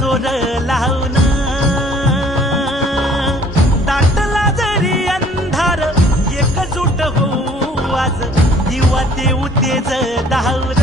जोर लावून दाटला जरी अंधार एकजूट होऊ आज दिवा देऊ तेज धावून